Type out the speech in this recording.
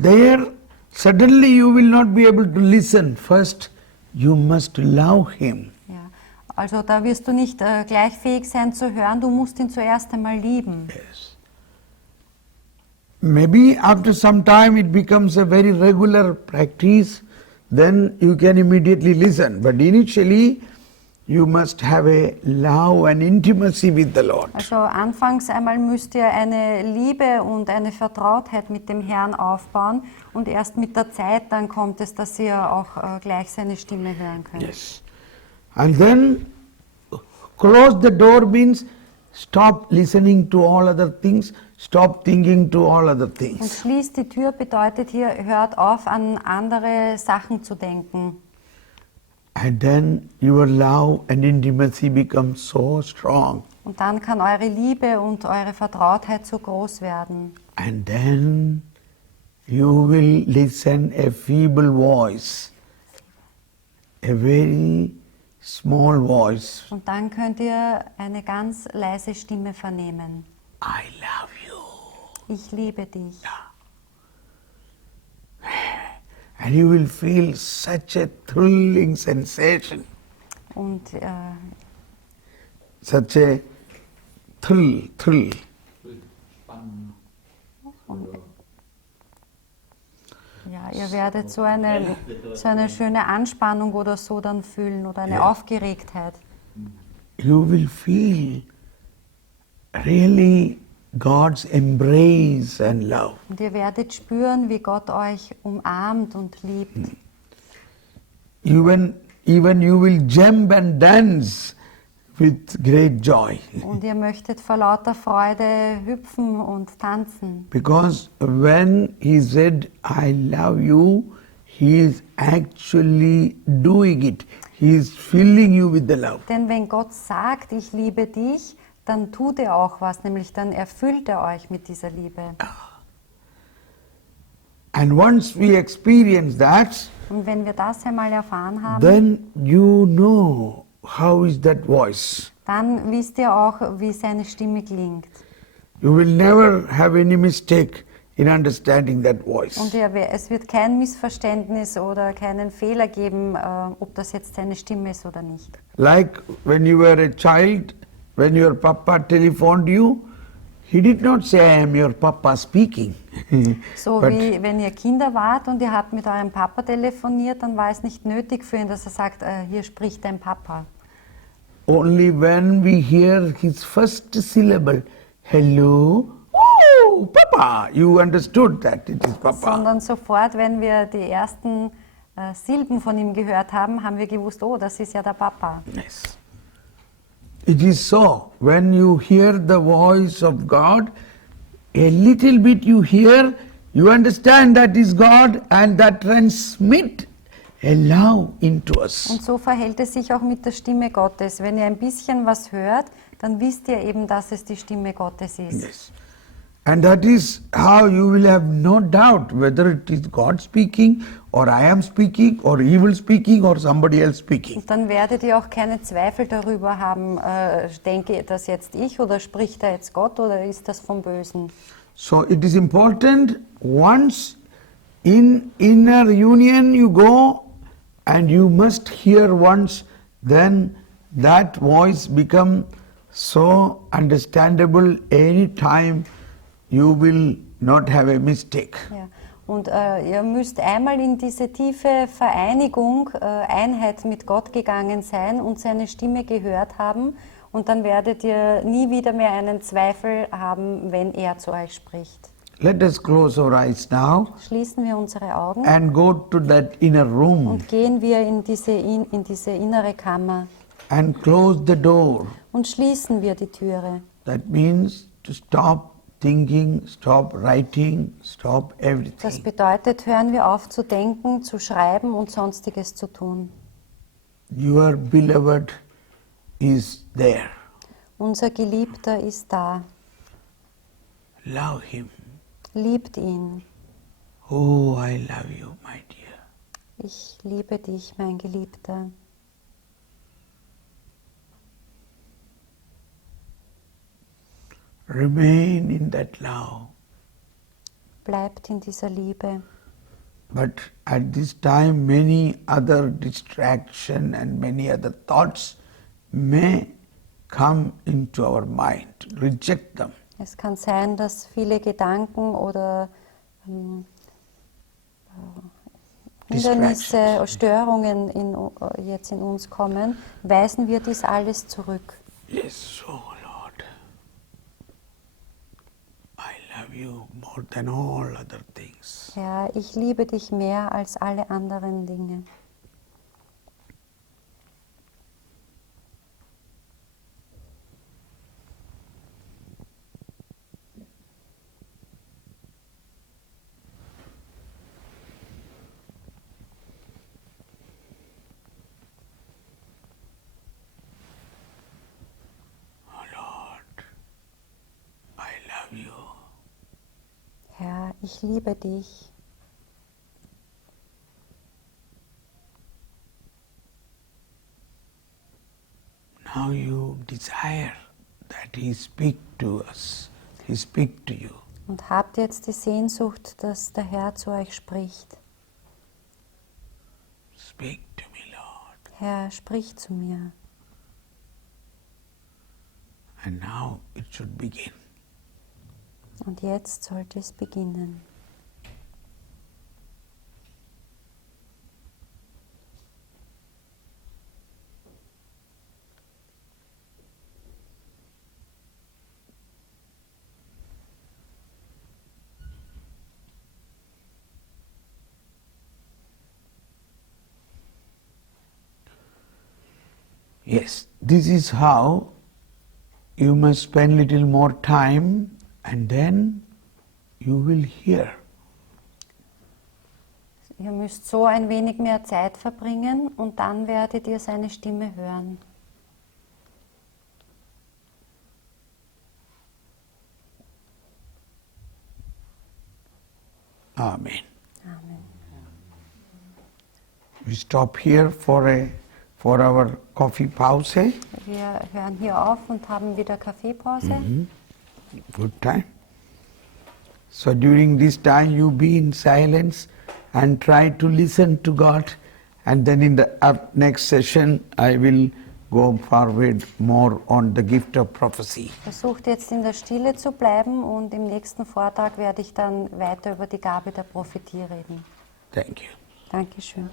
there suddenly you will not be able to listen. First, you must love him. Ja. Also da wirst du nicht gleich fähig sein zu hören, du musst ihn zuerst einmal lieben. Yes. Maybe after some time it becomes a very regular practice, then you can immediately listen. But initially, you must have a love and intimacy with the Lord. Also anfangs einmal müsst ihr eine Liebe und eine Vertrautheit mit dem Herrn aufbauen und erst mit der Zeit dann kommt es, dass ihr auch gleich seine Stimme hören könnt. Yes. And then close the door means stop listening to all other things, stop thinking to all other Und things. schließt die Tür bedeutet hier, hört auf an andere Sachen zu denken. And then your love and intimacy become so strong. Und dann kann eure Liebe und eure Vertrautheit so groß werden. And then you will listen a feeble voice, a very small voice. Und dann könnt ihr eine ganz leise Stimme vernehmen. I love you. Ich liebe dich. And you will feel such a thrilling sensation, Und such a thrill. ja, ihr werdet so eine schöne Anspannung oder so dann fühlen oder eine Aufgeregtheit. You will feel really God's embrace and love. Und ihr werdet spüren, wie Gott euch umarmt und liebt. Even you will jump and dance with great joy. Und ihr möchtet vor lauter Freude hüpfen und tanzen. Because when he said, I love you, he is actually doing it. He is filling you with the love. Denn wenn Gott sagt, ich liebe dich, dann tut er auch was, nämlich dann erfüllt er euch mit dieser Liebe. And once we experience that, Und wenn wir das einmal erfahren haben, then you know how is that voice. dann wisst ihr auch, wie seine Stimme klingt. You will never have any mistake in understanding that voice. Und es wird kein Missverständnis oder keinen Fehler geben, ob das jetzt seine Stimme ist oder nicht. Like when you were a child, when your papa telephoned you, he did not say, I am your papa speaking. So But wie wenn ihr Kinder wart und ihr habt mit eurem Papa telefoniert, dann war es nicht nötig für ihn, dass er sagt, hier spricht dein Papa. only when we hear his first syllable, hello, oh, papa, you understood that it is papa. Sondern sofort, wenn wir die ersten Silben von ihm gehört haben, haben wir gewusst, oh, das ist ja der Papa. Yes. It is so. When you hear the voice of God, a little bit you hear, you understand that is God and that transmit a love into us. Und so verhält es sich auch mit der Stimme Gottes. Wenn ihr ein bisschen was hört, dann wisst ihr eben, dass es die Stimme Gottes ist. Yes. And that is how you will have no doubt whether it is God speaking or I am speaking or he will speaking or somebody else speaking. Und dann werdet ihr auch keine Zweifel darüber haben, denke das jetzt ich oder spricht da jetzt Gott oder ist das vom Bösen? So it is important once in inner union you go and you must hear once, then that voice become so understandable any time you will not have a mistake. Ja. Und ihr müsst einmal in diese tiefe Vereinigung, Einheit mit Gott gegangen sein und seine Stimme gehört haben. Und dann werdet ihr nie wieder mehr einen Zweifel haben, wenn er zu euch spricht. Let us close our eyes now Schließen wir unsere Augen and go to that inner room und gehen wir in diese innere Kammer and close the door. und schließen wir die Türe. That means to stop thinking, stop writing, stop Das everything. bedeutet, hören wir auf zu denken, zu schreiben und Sonstiges zu tun. Your beloved is there. Unser Geliebter ist da. Love him. Liebt ihn. Oh, I love you, my dear. Ich liebe dich, mein Geliebter. Remain in that love. bleibt in dieser Liebe. But at this time many other distraction and many other thoughts may come into our mind. Reject them. Es kann sein, dass viele Gedanken oder Hindernisse, Störungen jetzt in uns kommen. Weisen wir dies alles zurück. Yes, oh Lord, I love you more than all other things. Herr, ich liebe dich mehr als alle anderen Dinge. Herr, ich liebe dich. Now you desire that He speak to us, He speak to you. Und habt jetzt die Sehnsucht, dass der Herr zu euch spricht. Speak to me, Lord. Herr, sprich zu mir. And now it should begin. Und jetzt sollte es beginnen. Yes, this is how you must spend little more time and then you will hear. Ihr müsst so ein wenig mehr Zeit verbringen und dann werdet ihr seine Stimme hören. Amen. Amen. We stop here for our coffee pause. Wir hören hier auf und haben wieder Kaffeepause. Good time. So during this time you be in silence and try to listen to God, and then in the next session I will go forward more on the gift of prophecy. Versucht jetzt in der Stille zu bleiben und im nächsten Vortrag werde ich dann weiter über die Gabe der Prophetie reden. Thank you. Dankeschön.